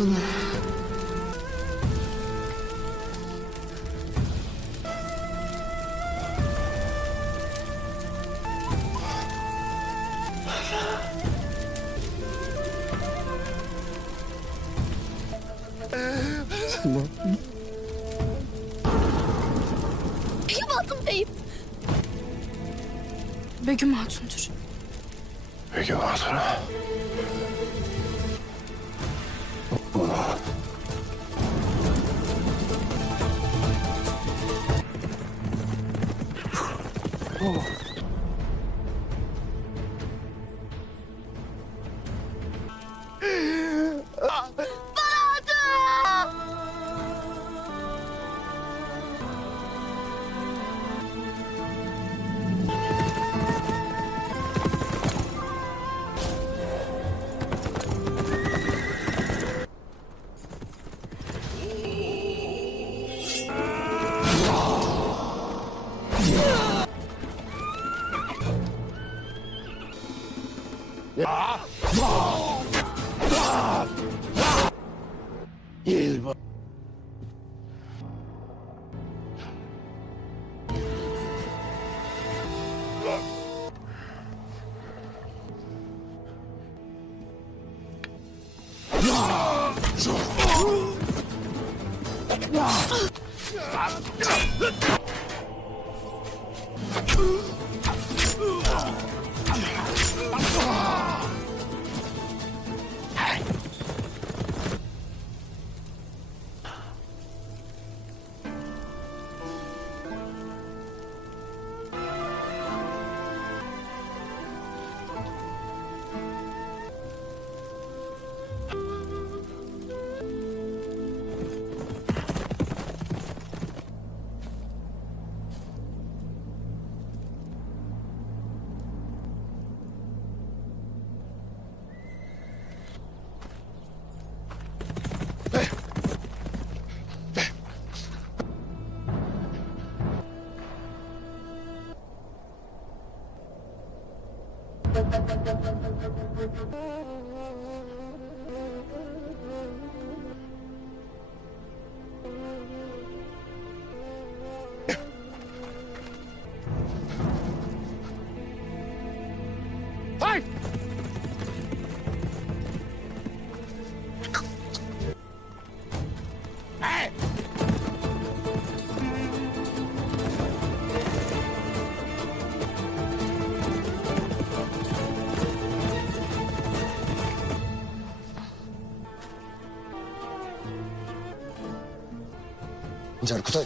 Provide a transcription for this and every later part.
Bunu. Begüm Hatun Bey'im. Begüm Hatun'dur. Peki Hatun'a. Yılmaz. Hey! Hey! Kutay.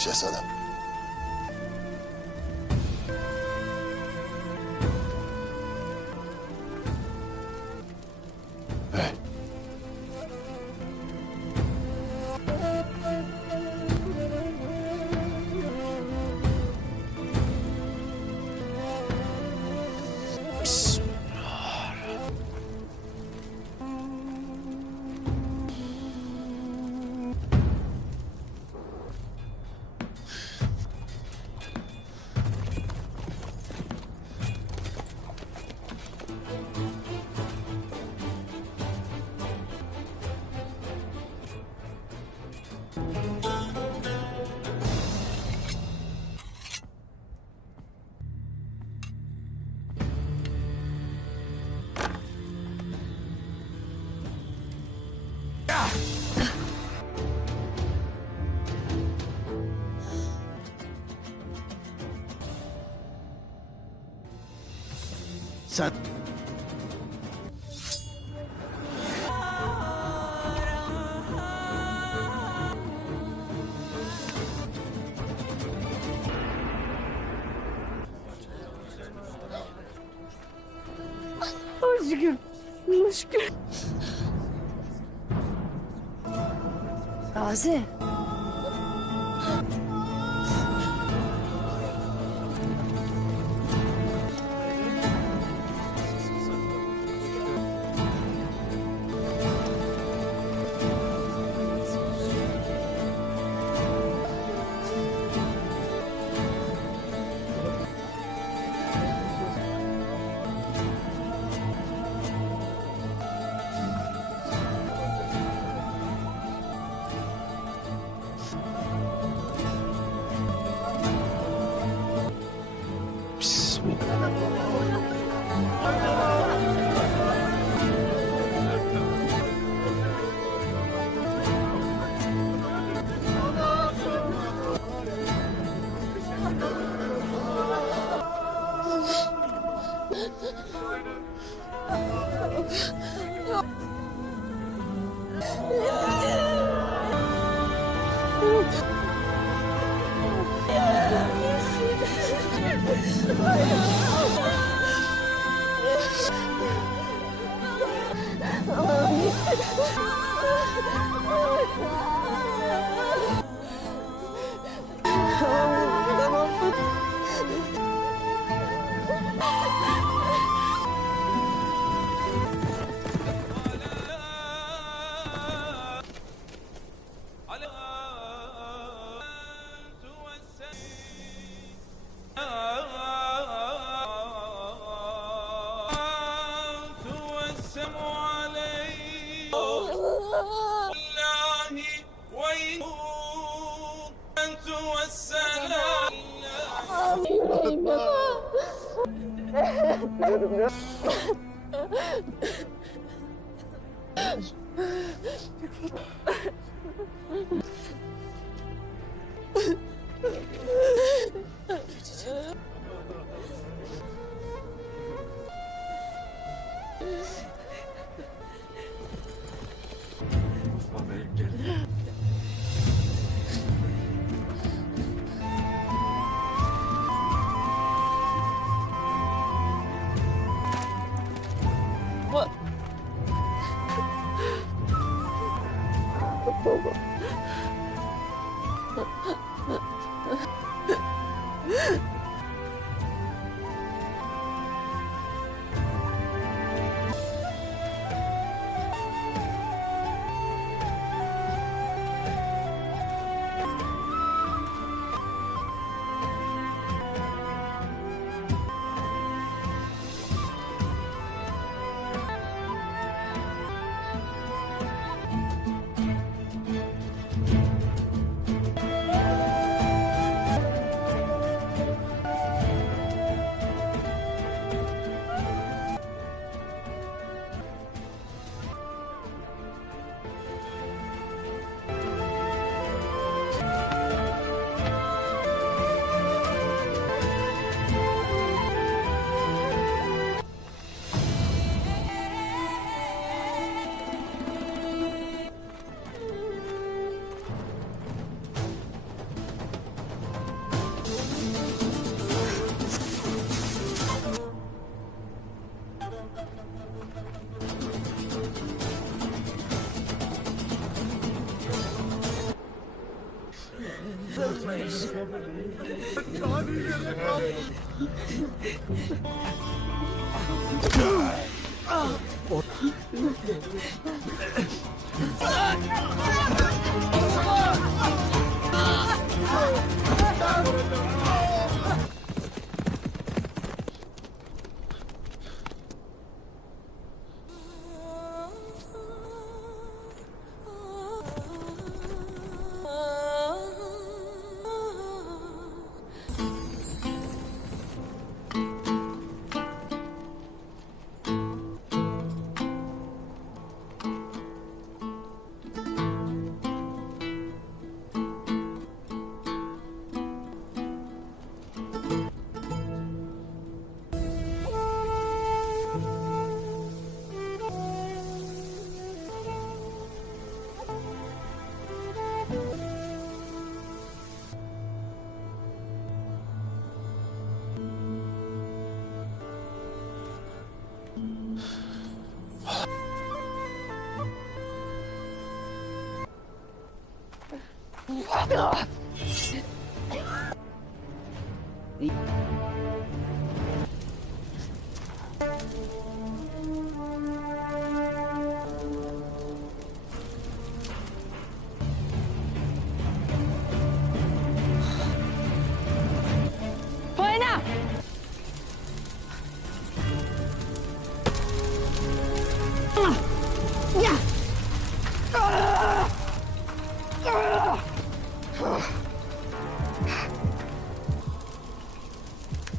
Şehzadem. Hey. Sen... Şükür. Şükür. Gazi.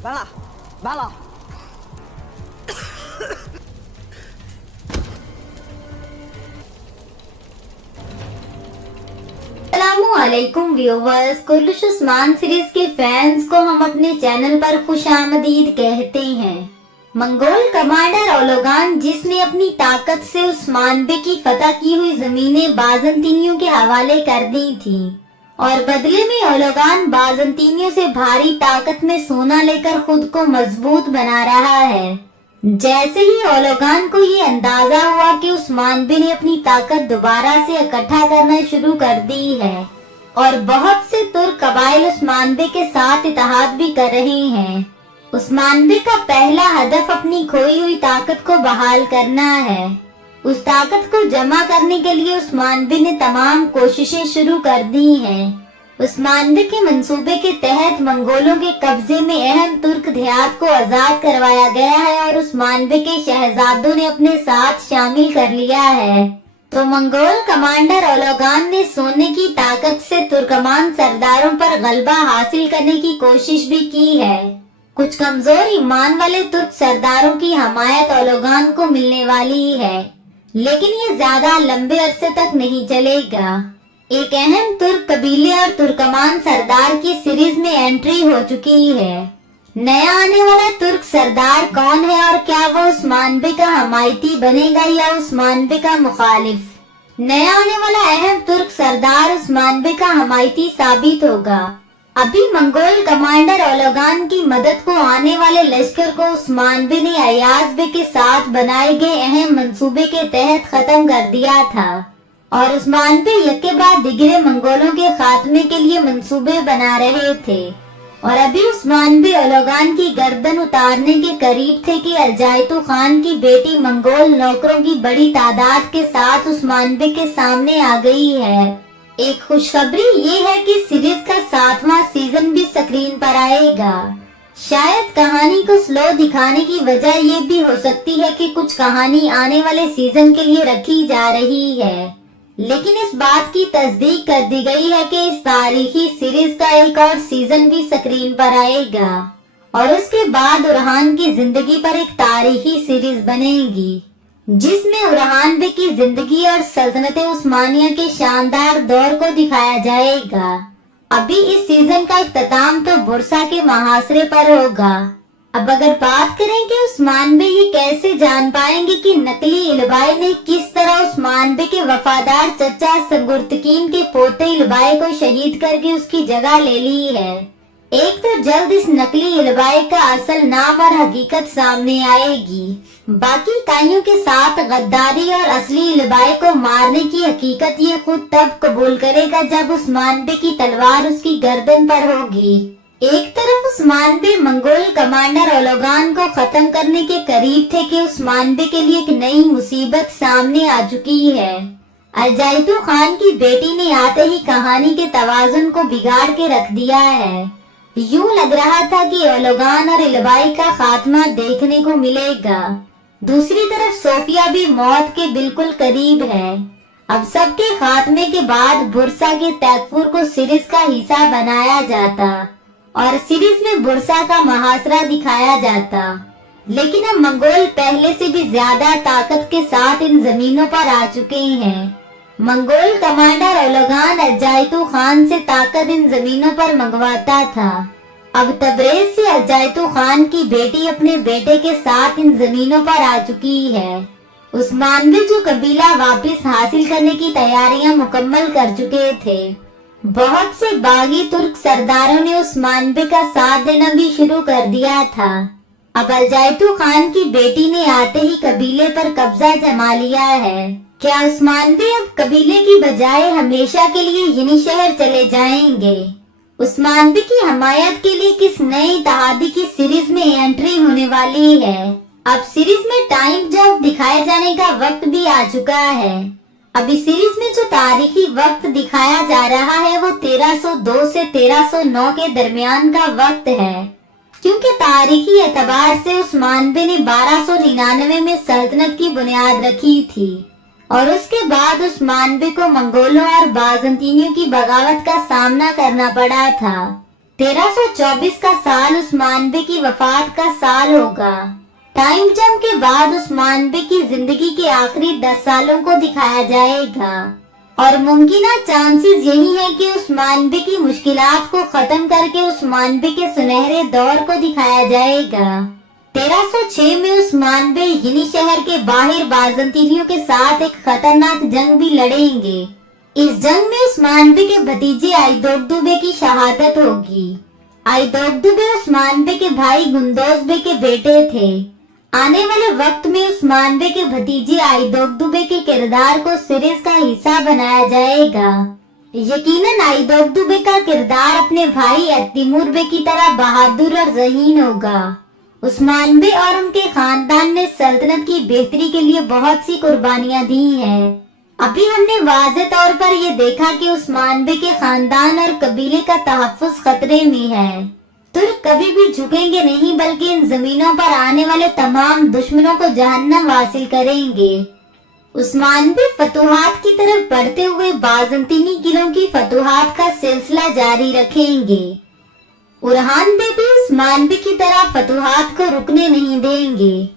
Bella! Bella! अस्सलामुअलैकुम viewers, कुर्लिश Usman series के fans को हम अपने channel पर खुशामदीद कहते हैं। मंगोल कमांडर ओलोगान, जिसने अपनी ताकत से उस्मान बे की फतह की हुई जमीनें बाज़ंतीनियों के हवाले कर दी थी और बदले में ओलोगान बाज़ंतीनियों से भारी ताकत में सोना लेकर खुद को मजबूत बना रहा है। जैसे ही ओलोगान को ये अंदाजा हुआ कि उस्मानबे ने अपनी ताकत दोबारा से इकट्ठा करना शुरू कर दी है और बहुत से तुर्क कबाइल उस्मानबे के साथ इत्तेहाद भी कर रहे हैं, उस्मानबे का पहला हदफ अपनी खोई हुई ताकत को बहाल करना है। उस ताकत को जमा करने के लिए उस्मानबे ने तमाम कोशिशें शुरू कर दी हैं। उस्मानबे के मंसूबे के तहत मंगोलों के कब्जे में अहम तुर्क देहात को आजाद करवाया गया है और उस्मानबे के शहजादों ने अपने साथ शामिल कर लिया है। तो मंगोल कमांडर ओलोगान ने सोने की ताकत से तुर्कमान सरदारों पर गलबा हासिल करने की कोशिश भी की है। कुछ कमजोर ईमान वाले तुर्क सरदारों की हमायत ओलोगान को मिलने वाली है, लेकिन ये ज्यादा लंबे अरसे तक नहीं चलेगा। एक अहम तुर्क कबीले और तुर्कमान सरदार की सीरीज में एंट्री हो चुकी है। नया आने वाला तुर्क सरदार कौन है और क्या वो उस्मानबे का हमायती बनेगा या उस्मानबे का मुखालिफ? नया आने वाला अहम तुर्क सरदार उस्मानबे का हमायती साबित होगा। अभी मंगोल कमांडर ओलोगान की मदद को आने वाले लश्कर को उस्मानबे ने अयाज बे के साथ बनाए गए अहम मंसूबे के तहत खत्म कर दिया था और उस्मानबे यके बाद दिगरे मंगोलों के खात्मे के लिए मंसूबे बना रहे थे और अभी उस्मानबे ओलोगान की गर्दन उतारने के करीब थे कि अलजाइतु खान की बेटी मंगोल नौकरों की बड़ी तादाद के साथ उस्मानबे के सामने आ गई है। एक खुशखबरी ये है कि सीरीज का 7वां सीजन भी स्क्रीन पर आएगा। शायद कहानी को स्लो दिखाने की वजह ये भी हो सकती है कि कुछ कहानी आने वाले सीजन के लिए रखी जा रही है, लेकिन इस बात की तस्दीक कर दी गई है कि इस तारीखी सीरीज का एक और सीजन भी स्क्रीन पर आएगा और उसके बाद उरहान की जिंदगी पर एक तारीखी सीरीज बनेगी जिसमें उरहान बे की जिंदगी और सल्तनत उस्मानिया के शानदार दौर को दिखाया जाएगा। अभी इस सीजन का इख्तिताम तो बुरसा के मुहासरे पर होगा। अब अगर बात करें कि उस्मानबे ये कैसे जान पाएंगे कि नकली इलबाई ने किस तरह उस्मानबे के वफादार चचा संगुर्तकीन के पोते इलबाई को शहीद करके उसकी जगह ले ली है। एक तो जल्द इस नकली इलबाई का असल नाम और हकीकत सामने आएगी, बाकी इकाइयों के साथ गद्दारी और असली इलबाई को मारने की हकीकत ये खुद तब कबूल करेगा जब उस्मानबे की तलवार उसकी गर्दन पर होगी। एक तरफ उस्मानबे मंगोल कमांडर ओलोगान को खत्म करने के करीब थे कि उस्मानबे के लिए एक नई मुसीबत सामने आ चुकी है। अलजाइतु खान की बेटी ने आते ही कहानी के तवाजुन को बिगाड़ के रख दिया है। यूं लग रहा था कि ओलोगान और इलबाई का खात्मा देखने को मिलेगा। दूसरी तरफ सोफिया भी मौत के बिल्कुल करीब है। अब सबके खात्मे के बाद बुरसा के तैकफुर को सीरीज का हिस्सा बनाया जाता और सीरीज में बुरसा का मुहासरा दिखाया जाता, लेकिन अब मंगोल पहले से भी ज्यादा ताकत के साथ इन जमीनों पर आ चुके हैं। मंगोल कमांडर ओलोगान अलजाइतु खान से ताकत इन जमीनों पर मंगवाता था। अब तबरेज से अलजाइतु खान की बेटी अपने बेटे के साथ इन जमीनों पर आ चुकी है। उस्मानबे जो कबीला वापस हासिल करने की तैयारियां मुकम्मल कर चुके थे। बहुत से बागी तुर्क सरदारों ने उस्मानबे का साथ देना भी शुरू कर दिया था। अब अलजाइतु खान की बेटी ने आते ही कबीले पर कब्जा जमा लिया है। क्या उस्मानबे अब कबीले की बजाय हमेशा के लिए यही शहर चले जाएंगे? उस्मानबे की हमायत के लिए किस नई इत्तेहादी की सीरीज में एंट्री होने वाली है? अब सीरीज में टाइम जंप दिखाए जाने का वक्त भी आ चुका है। अभी सीरीज में जो तारीखी वक्त दिखाया जा रहा है वो 1302 से 1309 के दरमियान का वक्त है, क्योंकि तारीखी एतबार से उस्मानबे ने 1299 में सल्तनत की बुनियाद रखी थी और उसके बाद उस्मानबे को मंगोलों और बाज़ंतीनियों की बगावत का सामना करना पड़ा था। 1324 का साल उस्मानबे की वफात का साल होगा। टाइम जंप के बाद उस्मानबे की जिंदगी के आखिरी 10 सालों को दिखाया जाएगा और मुमकिना चांसेस यही है कि उस्मानबे की मुश्किलात को खत्म करके उस्मानबे के सुनहरे दौर को दिखाया जाएगा। 1306 में उस्मानबे यनी शहर के बाहर बाज़ंतीनियों के साथ एक खतरनाक जंग भी लड़ेंगे इस जंग में उस्मान बे के भतीजे आइदोक बे की शहादत होगी। आइदोक बे उस्मान बे के भाई गुंदोज बे के बेटे थे। आने वाले वक्त में उस्मान बे के भतीजे आइदोक बे के किरदार को सीरीज का हिस्सा बनाया जाएगा। यकीनन आइदोक बे का किरदार अपने भाई तिमूर बे की तरह बहादुर और ज़हीन होगा। उस्मान बे और उनके खानदान ने सल्तनत की बेहतरी के लिए बहुत सी कुर्बानियां दी हैं। अभी हमने वाज़े तौर पर ये देखा कि उस्मान बे के खानदान और कबीले का तहफ़्फ़ुज़ खतरे में है। तुर्क कभी भी झुकेंगे नहीं, बल्कि इन जमीनों पर आने वाले तमाम दुश्मनों को जहन्नम हासिल करेंगे। उस्मान बे फतुहात की तरफ बढ़ते हुए बाज़ंतीनी किलों की फतुहात का सिलसिला जारी रखेंगे। उरहान बे भी उस्मान बे की तरह फतुहात को रुकने नहीं देंगे।